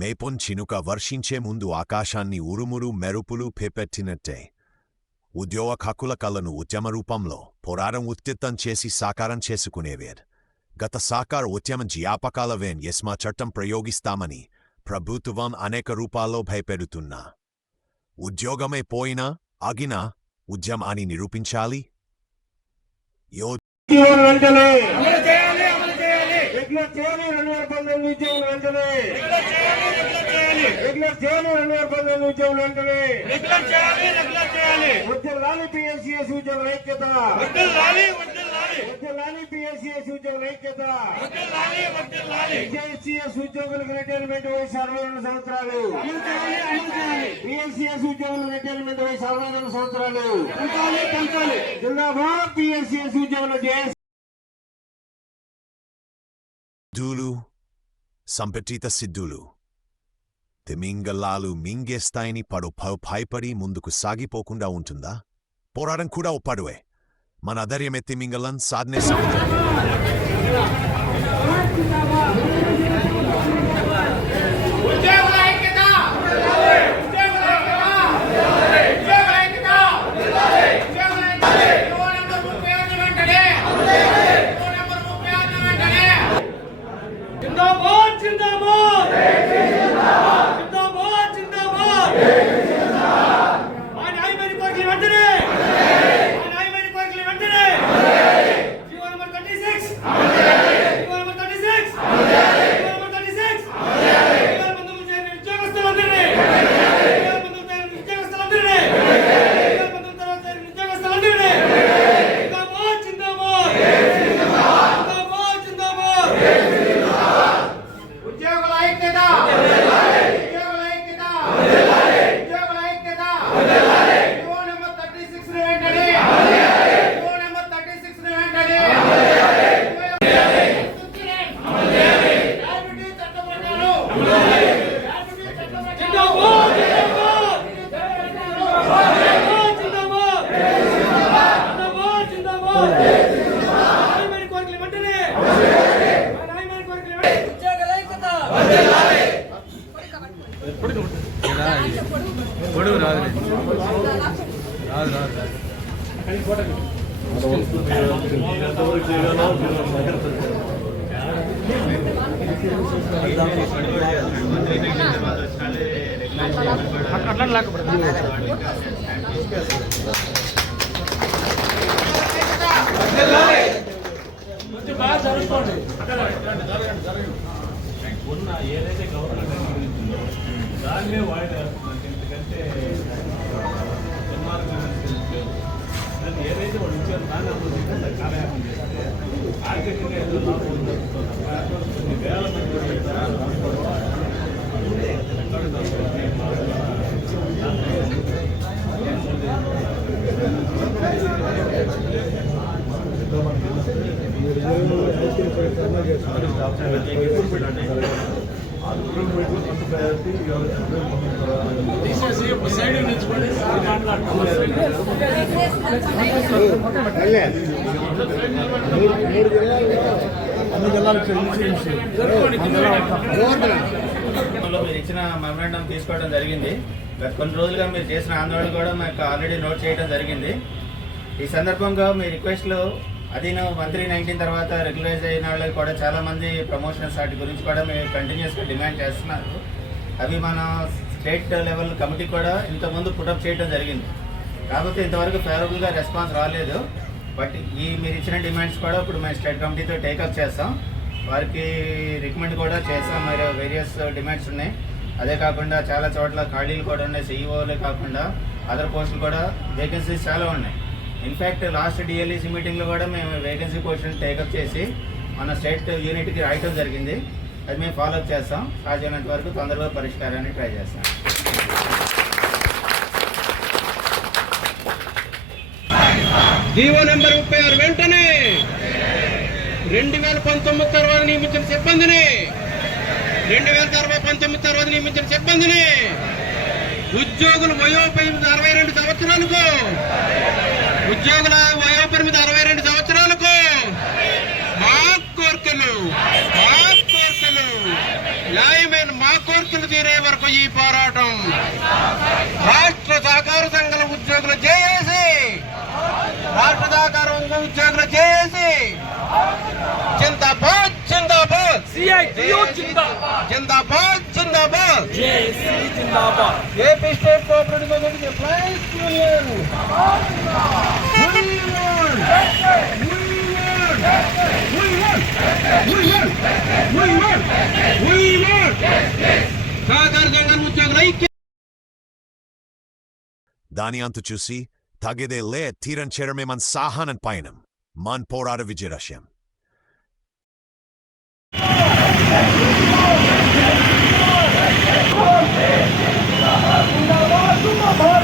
మేపొన్ చినుక వర్షించే ముందు ఆకాశాన్ని ఉరుమురు మెరుపులు పేపెట్టినట్టే ఉద్యోగ హక్కుల కలను ఉద్యమ రూపంలో పోరాటం ఉత్తిత్తం చేసి సాకారం చేసుకునేవేర్. గత సాకార ఉద్యమ జ్ఞాపకాలవేన్ ఎస్మా చట్టం ప్రయోగిస్తామని ప్రభుత్వం అనేక రూపాల్లో భయపెడుతున్నా ఉద్యోగమే పోయినా ఆగినా ఉద్యమాన్ని నిరూపించాలి. ఉద్యోగులకు రిటైర్మెంట్ వయసు 62 సంవత్సరాలు. పిఎస్సిఎస్ ఉద్యోగులకు రిటైర్మెంట్ వయసు 62 సంవత్సరాలు. జిందాబాద్ పిఎస్సిఎస్ ఉద్యోగులు. సిద్ధులు సంపటిత సిద్ధులు తిమింగలాలు మింగేస్తాయని భయపడి ముందుకు సాగిపోకుండా ఉంటుందా? పోరాటం కూడా ఒప్పడువే. మన అధైర్యమే తిమింగలం సాధనే ఏదైతే గవర్నమెంట్ దాన్నే వాయిదాడుతున్నారు. ఎందుకంటే ఏదైతే వాళ్ళు ఇచ్చారు దాన్ని అమలు కాలయాపం చేస్తే ఆర్థికంగా ఏదో లాభం కొన్ని వేల మంది మీరు ఇచ్చిన మెమరాండం తీసుకోవడం జరిగింది. గత కొన్ని రోజులుగా మీరు చేసిన ఆందోళన కూడా మాకు ఆల్రెడీ నోట్ చేయడం జరిగింది. ఈ సందర్భంగా మీ రిక్వెస్ట్లు అదీను మంత్రి 19 తర్వాత రెగ్యులైజ్ అయిన వాళ్ళకి కూడా చాలామంది ప్రమోషన్స్ వాటి గురించి కూడా మీరు కంటిన్యూస్గా డిమాండ్ చేస్తున్నారు. అవి మన స్టేట్ లెవెల్ కమిటీ కూడా ఇంతకుముందు పుటప్ చేయడం జరిగింది. కాకపోతే ఇంతవరకు ఫేవరబుల్గా రెస్పాన్స్ రాలేదు. బట్ ఈ మీరు ఇచ్చిన డిమాండ్స్ కూడా ఇప్పుడు మేము స్టేట్ కమిటీతో టేకప్ చేస్తాం. వారికి రికమెండ్ కూడా చేస్తాం. మరి వేరియస్ డిమాండ్స్ ఉన్నాయి. అదే కాకుండా చాలా చోట్ల ఖాళీలు కూడా ఉన్నాయి. సిఇఓలే కాకుండా అదర్ పోస్టులు కూడా వేకెన్సీస్ చాలా ఉన్నాయి. ఇన్ఫ్యాక్ట్ లాస్ట్ డిఎల్ఈసీ మీటింగ్లో కూడా మేము వేకెన్సీ క్వశ్చన్ టేకప్ చేసి మన స్టేట్ యూనిట్కి రాయటం జరిగింది. అది మేము ఫాలోఅప్ చేస్తాం. సాధ్యమైనంత వరకు తొందరగా పరిష్కారాన్ని ట్రై చేస్తాం. జీవో నెంబర్ 36 వెంటనే 2019 తర్వాత నియమించిన సిబ్బందిని 2019 తర్వాత నియమించిన సిబ్బందిని ఉద్యోగుల వయోపరిమితి 62 సంవత్సరాలకు మా కోరికలు న్యాయమైన మా కోరికలు తీరే వరకు ఈ పోరాటం. రాష్ట్ర సహకార సంఘాల ఉద్యోగులు చేసి, రాష్ట్ర సహకార ఉద్యోగులు చేసి జిందాబాద్ జిందాబాద్, జిందాబాద్ జిందాబాద్, AP state cooperative society employees union. సహకార సంఘాల ఉద్యోగుల ఐక్య దాని అంతు చూసి తగిదే లే తీరం చేరమే మన సాహనం పయనం మన్ పోరాట విజయరహస్యం. జిందాబాద్